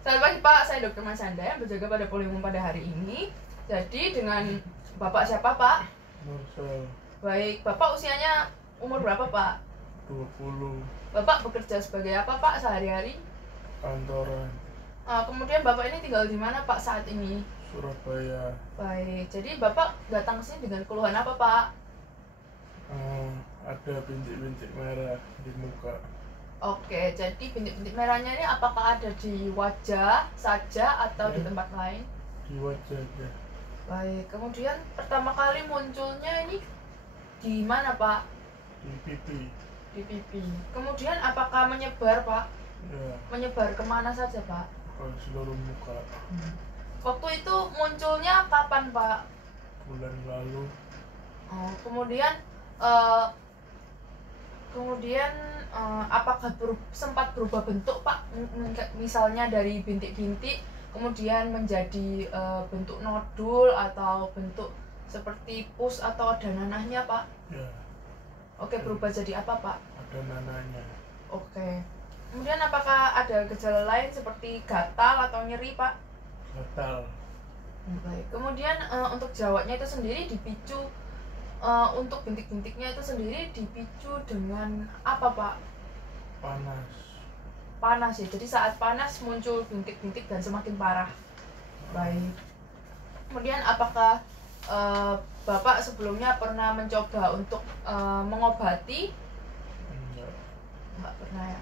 Selamat pagi Pak, saya Dr. Masanda yang berjaga pada Poliumum pada hari ini. Jadi dengan Bapak siapa Pak? Marcel. Baik, Bapak usianya umur berapa Pak? 20. Bapak bekerja sebagai apa Pak sehari-hari? Kantoran. Kemudian Bapak ini tinggal di mana Pak saat ini? Surabaya. Baik, jadi Bapak datang sini dengan keluhan apa Pak? Ada bintik-bintik merah di muka. Oke, jadi bintik-bintik merahnya ini apakah ada di wajah saja atau di tempat lain? Di wajah aja. Baik, kemudian pertama kali munculnya ini di mana Pak? Di pipi. Di pipi. Kemudian apakah menyebar Pak? Ya, Menyebar kemana saja Pak? ke seluruh muka. Waktu itu munculnya kapan Pak? Bulan lalu. Kemudian apakah sempat berubah bentuk Pak? Misalnya dari bintik-bintik kemudian menjadi bentuk nodul atau bentuk seperti pus atau ada nanahnya Pak? Ya, Oke, berubah jadi apa Pak? ada nananya. Oke. Kemudian apakah ada gejala lain seperti gatal atau nyeri Pak? Gatal. Baik. Kemudian untuk jerawatnya itu sendiri dipicu untuk bintik-bintiknya itu sendiri dipicu dengan apa Pak? Panas. Panas ya. Jadi saat panas muncul bintik-bintik dan semakin parah. Baik. Kemudian apakah Bapak sebelumnya pernah mencoba untuk mengobati? Enggak pernah ya.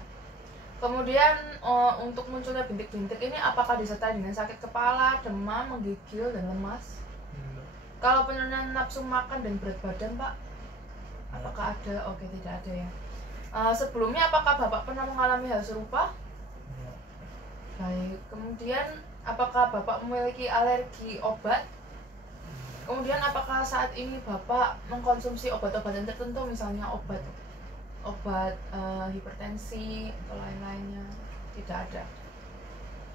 Kemudian untuk munculnya bintik-bintik ini apakah disertai dengan sakit kepala, demam, menggigil, dan lemas? Kalau penurunan nafsu makan dan berat badan Pak, apakah ada? Oke, tidak ada ya. Sebelumnya apakah Bapak pernah mengalami hal serupa? Baik. Kemudian apakah Bapak memiliki alergi obat? Kemudian apakah saat ini Bapak mengkonsumsi obat-obatan tertentu, misalnya obat hipertensi atau lain-lainnya? Tidak ada.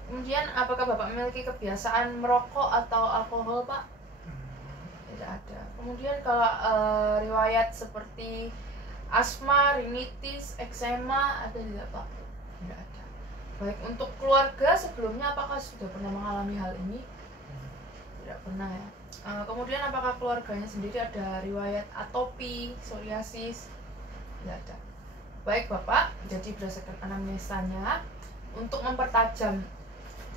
Kemudian apakah Bapak memiliki kebiasaan merokok atau alkohol Pak? Tidak ada. Kemudian kalau riwayat seperti asma, rinitis, eksema ada tidak Pak? Tidak ada. Baik, untuk keluarga sebelumnya apakah sudah pernah mengalami hal ini? Tidak pernah ya. Kemudian apakah keluarganya sendiri ada riwayat atopi, psoriasis? Tidak ada. Baik Bapak, jadi berdasarkan anamnesanya, untuk mempertajam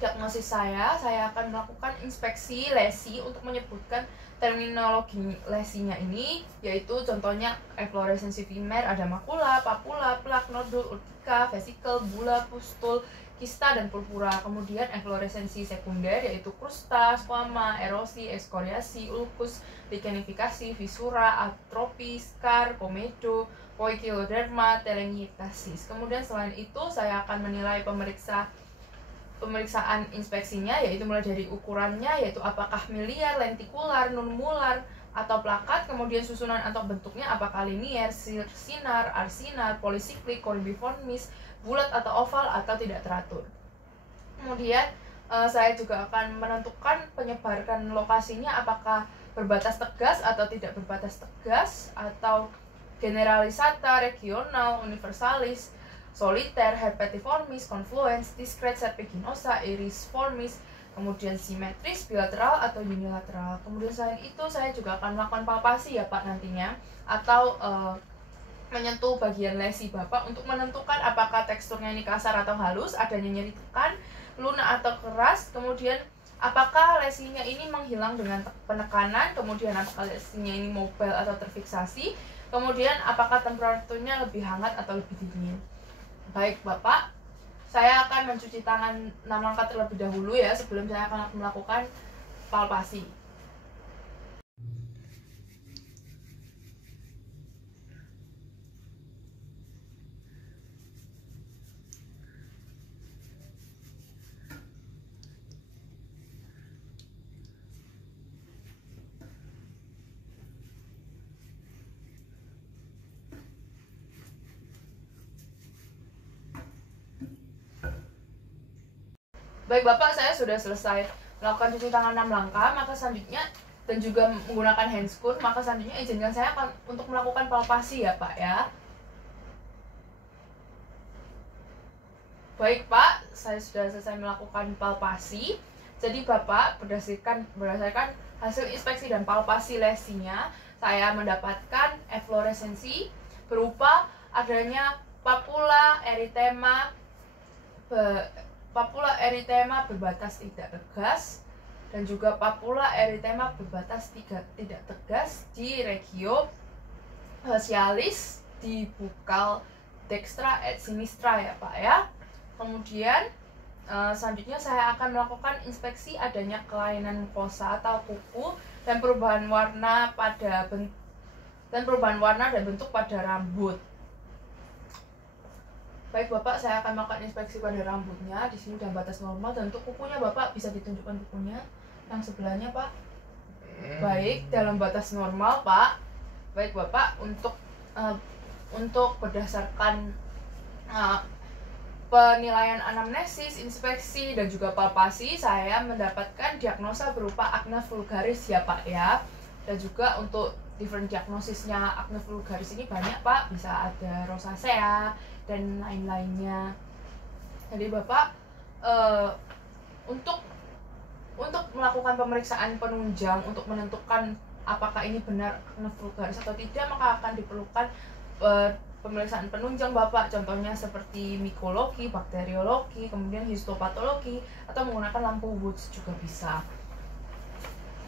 diagnosis saya akan melakukan inspeksi lesi untuk menyebutkan terminologi lesinya ini, yaitu contohnya efloresensi primer, ada makula, papula, plak, nodul, urtika, vesikel, bula, pustul, kista, dan purpura. Kemudian efloresensi sekunder yaitu krusta, squama, erosi, ekskoriasi, ulkus, lichenifikasi, visura, atropi, skar, komedo, poikiloderma, telangiectasis. Kemudian selain itu saya akan menilai pemeriksaan inspeksinya, yaitu mulai dari ukurannya, yaitu apakah miliar, lentikular, nonmular, atau plakat, kemudian susunan atau bentuknya apakah linier, sinar, arsinar, polisiklik, corymbiformis, bulat atau oval, atau tidak teratur. Kemudian saya juga akan menentukan penyebaran lokasinya, apakah berbatas tegas atau tidak berbatas tegas, atau generalisata, regional, universalis, soliter, herpetiformis, confluens, discret, serpeginosa, irisformis, kemudian simetris, bilateral, atau unilateral. Kemudian selain itu saya juga akan melakukan palpasi ya Pak nantinya, atau menyentuh bagian lesi Bapak untuk menentukan apakah teksturnya ini kasar atau halus, adanya nyeri tekan, lunak atau keras, kemudian apakah lesinya ini menghilang dengan penekanan, kemudian apakah lesinya ini mobile atau terfiksasi, kemudian apakah temperaturnya lebih hangat atau lebih dingin. Baik Bapak, saya akan mencuci tangan 6 langkah terlebih dahulu ya sebelum saya akan melakukan palpasi. Baik Bapak, saya sudah selesai melakukan cuci tangan 6 langkah, maka selanjutnya dan juga menggunakan handscoon, maka selanjutnya izinkan saya untuk melakukan palpasi ya Pak ya. Baik Pak, saya sudah selesai melakukan palpasi. Jadi Bapak berdasarkan hasil inspeksi dan palpasi lesinya, saya mendapatkan efloresensi berupa adanya papula eritema berbatas tidak tegas dan juga papula eritema berbatas tidak tegas di regio facialis di bukal dextra et sinistra ya Pak ya. Kemudian selanjutnya saya akan melakukan inspeksi adanya kelainan mukosa atau kuku dan perubahan warna dan bentuk pada rambut. Baik Bapak, saya akan melakukan inspeksi pada rambutnya. Di sini dalam batas normal, dan untuk kukunya Bapak bisa ditunjukkan kukunya yang sebelahnya Pak. Baik, dalam batas normal Pak. Baik Bapak, untuk berdasarkan penilaian anamnesis, inspeksi, dan juga palpasi, saya mendapatkan diagnosa berupa acne vulgaris ya Pak ya. Dan juga untuk different diagnosisnya acne vulgaris ini banyak Pak, bisa ada rosacea dan lain-lainnya. Jadi Bapak untuk melakukan pemeriksaan penunjang untuk menentukan apakah ini benar acne vulgaris atau tidak, maka akan diperlukan pemeriksaan penunjang Bapak, contohnya seperti mikologi, bakteriologi, kemudian histopatologi, atau menggunakan lampu Woods juga bisa.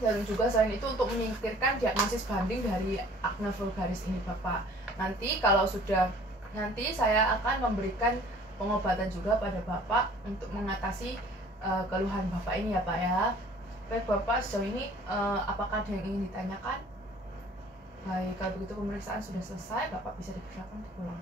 Dan juga selain itu untuk menyingkirkan diagnosis banding dari acne vulgaris ini Bapak. Nanti saya akan memberikan pengobatan juga pada Bapak untuk mengatasi keluhan Bapak ini ya Pak ya. Baik Bapak, sejauh ini apakah ada yang ingin ditanyakan? Baik, kalau begitu pemeriksaan sudah selesai, Bapak bisa dipersilakan untuk pulang.